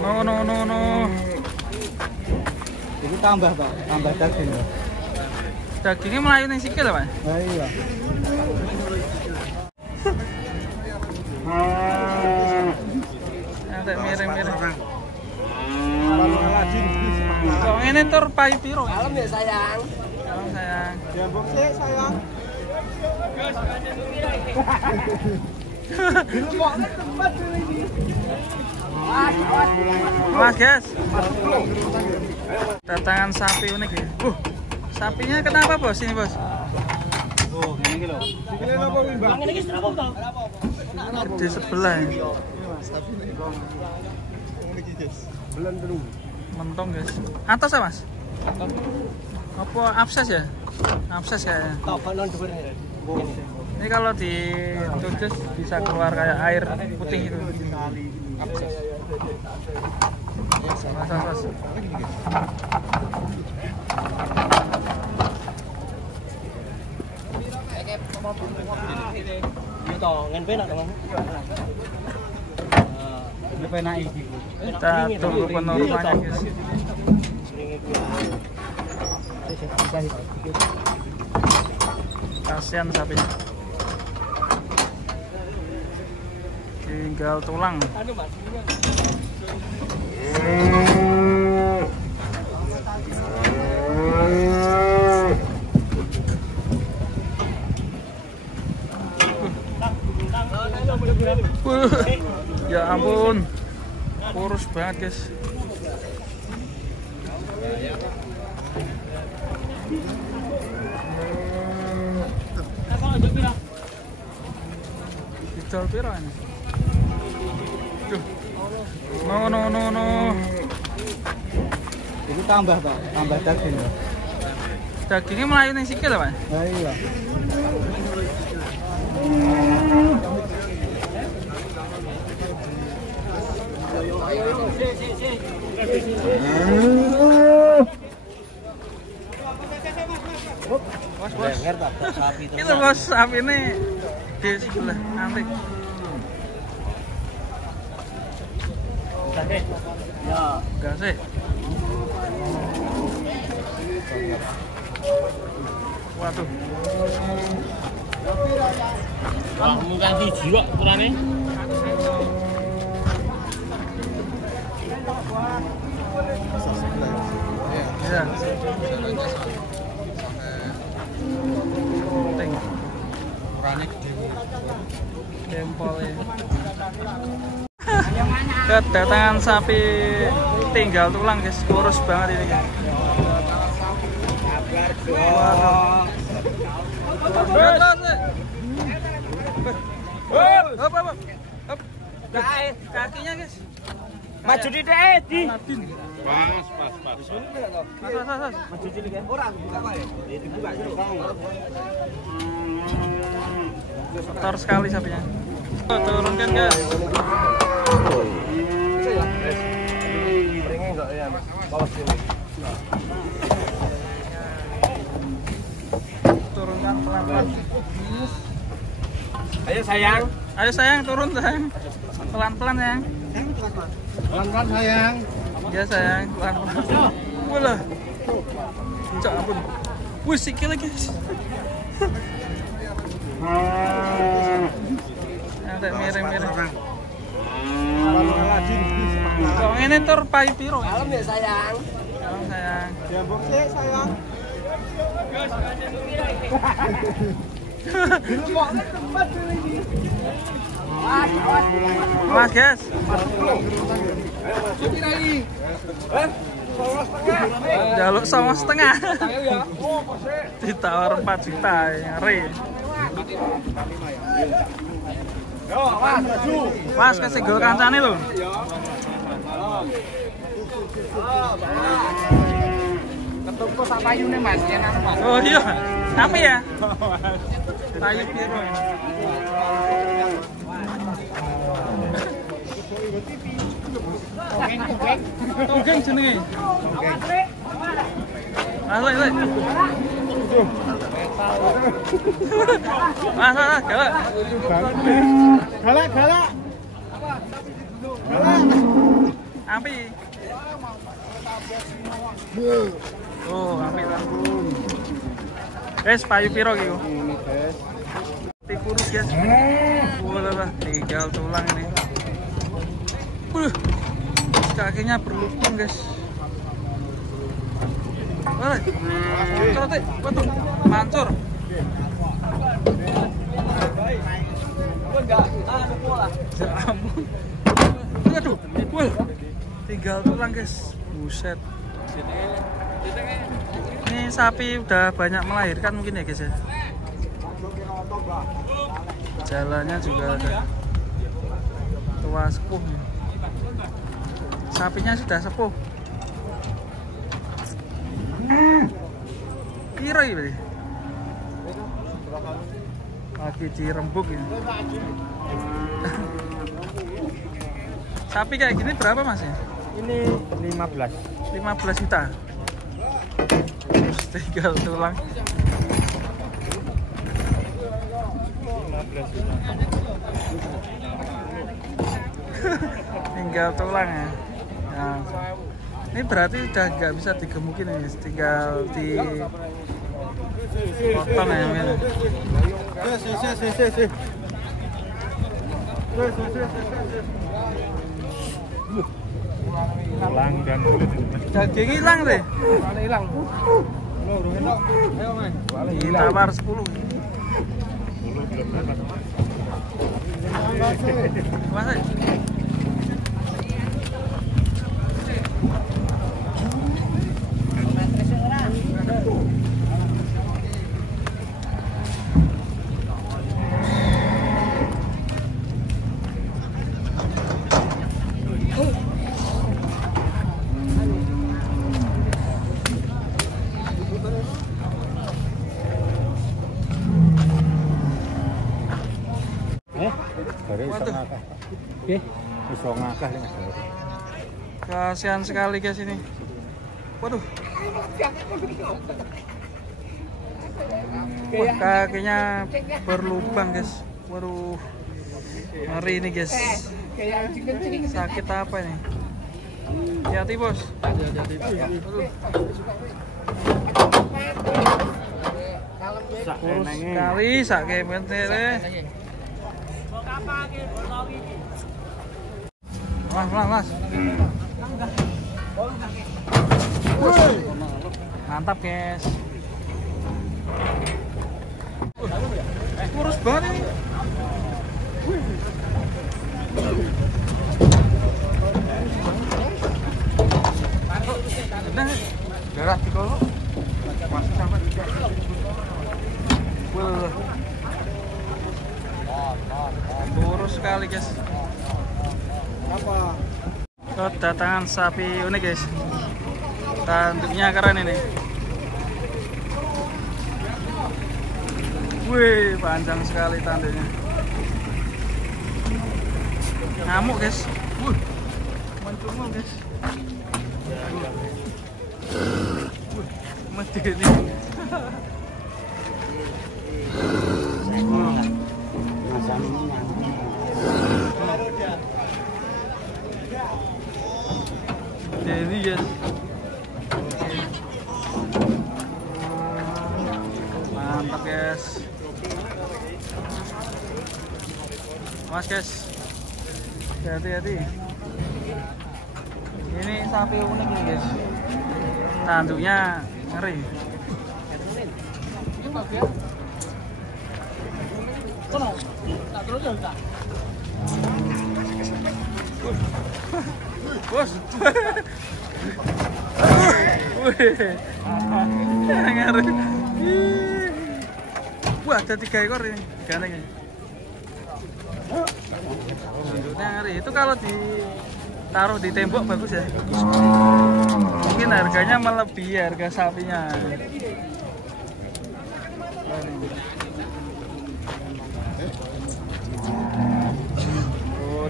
No. Ini tambah daging. Dagingnya melayu ning sikil, Pak. Nah, iya. Ada miring-miring. Kok ngene tur payu piro? Salam ya sayang. Salam sayang. Jambok sih sayang. Dileboknya tempat dulu ini. Mas, guys. Datangan sapi unik ya. Sapinya kenapa, Bos? Ini, Bos. Oh, ini lho. Sikile napa kuwi, Mbak? Ngene iki berapa to? Gede sebelah ya. Sapi ini, Bang. Ngene iki, guys. Bulan terus. Mentong, guys. Atas ya, Mas? Apa abses ya? Abses kayaknya. Ini kalau ditutus bisa keluar kayak air putih itu. Abses. Mas. Kita tunggu penurunannya, guys. Kasihan sapinya. Tinggal tulang. Ya ampun, kurus banget, guys. Dijual piro ini? No. Ini tambah daging. Dagingnya melayu ning sikil, Pak. Nah, iya. Bos. Itu bos, sapi ini di sebelah nanti. Enggak sih. Waduh. Wah, mungkin siji kok ukurane. Iya. Penting. Ukurannya gede. Jempolnya. Kedatangan sapi tinggal tulang, guys. Kurus banget ini, guys. Waduh. Hop. Kakinya, guys. Maju di di. Pas. Maju cilik ya. Orang buka Pak ya. Dibuka kotor sekali sapinya. Turunkan, guys. Ringnya enggak ya, Mas. Bawas sini. Turunkan pelan-pelan. Ayo sayang, turun sayang. Pelan-pelan, sayang. Pelan-pelan sayang. Ya sayang, pelan-pelan. Walah. Cak ampun. Wih, sikil lagi. Ada miring-miring. Kok ngene tur payu piro? Salam ya sayang. Salam sayang. Jambok sih sayang. Dileboknya tempat dulu ini. Mas, guys. Jaluk 1,5. Ditawar 4 juta, ngeri. Mas, kasih gol kancane lho. Ketuku sak payune Mas, enak Mas. Oh iya. Apa ya? Payu piro. Togeng jenenge. Mas, galak. Galak. Api. Oh, api lah. Guys, payu piro gitu? Ini guys. Kurus guys. Wah, tinggal tulang ini. Kakinya berlubang guys. Wah, betul, mancur. Ya ampun. Aduh, wah, tinggal tulang guys. Buset. Ini sapi udah banyak melahirkan mungkin ya guys ya. Jalannya juga ada tua sepuh. Sapinya sudah sepuh. Kira ini lagi dirembuk ini. Sapi kayak gini berapa mas ya? Ini 15. 15 juta. Terus tinggal tulang. 15 juta. Tinggal tulang ya. Nah, ini berarti udah nggak bisa digemukin ini, tinggal di potong ya men. Tulang dan kulit. Daging hilang deh. Hilang. Ditawar 10. Mas. Kasihan sekali guys ini. Waduh. Wah, kakinya berlubang guys. Waduh. Ngeri ini guys. Sakit apa ini? Hati-hati bos. Kurus sekali sakit mentere. Mas. Mantap guys. Kurus banget ini. Darah di kolok. Masih sampai juga. Kurus sekali guys. Apa? Kedatangan sapi unik guys. Tanduknya keren ini. Wih, panjang sekali tanduknya. Ngamuk guys. Wih, mencungul guys. Wih, medeni. Jadi guys, mantap guys. Mas guys, hati-hati. Ini sapi unik nih guys. Tanduknya ngeri. Bos. Ngeri. Wah, ada 3 ekor ini gandeng ini. Tanduknya ngeri. Itu kalau ditaruh di tembok bagus ya. Mungkin harganya melebihi harga sapinya. Oh,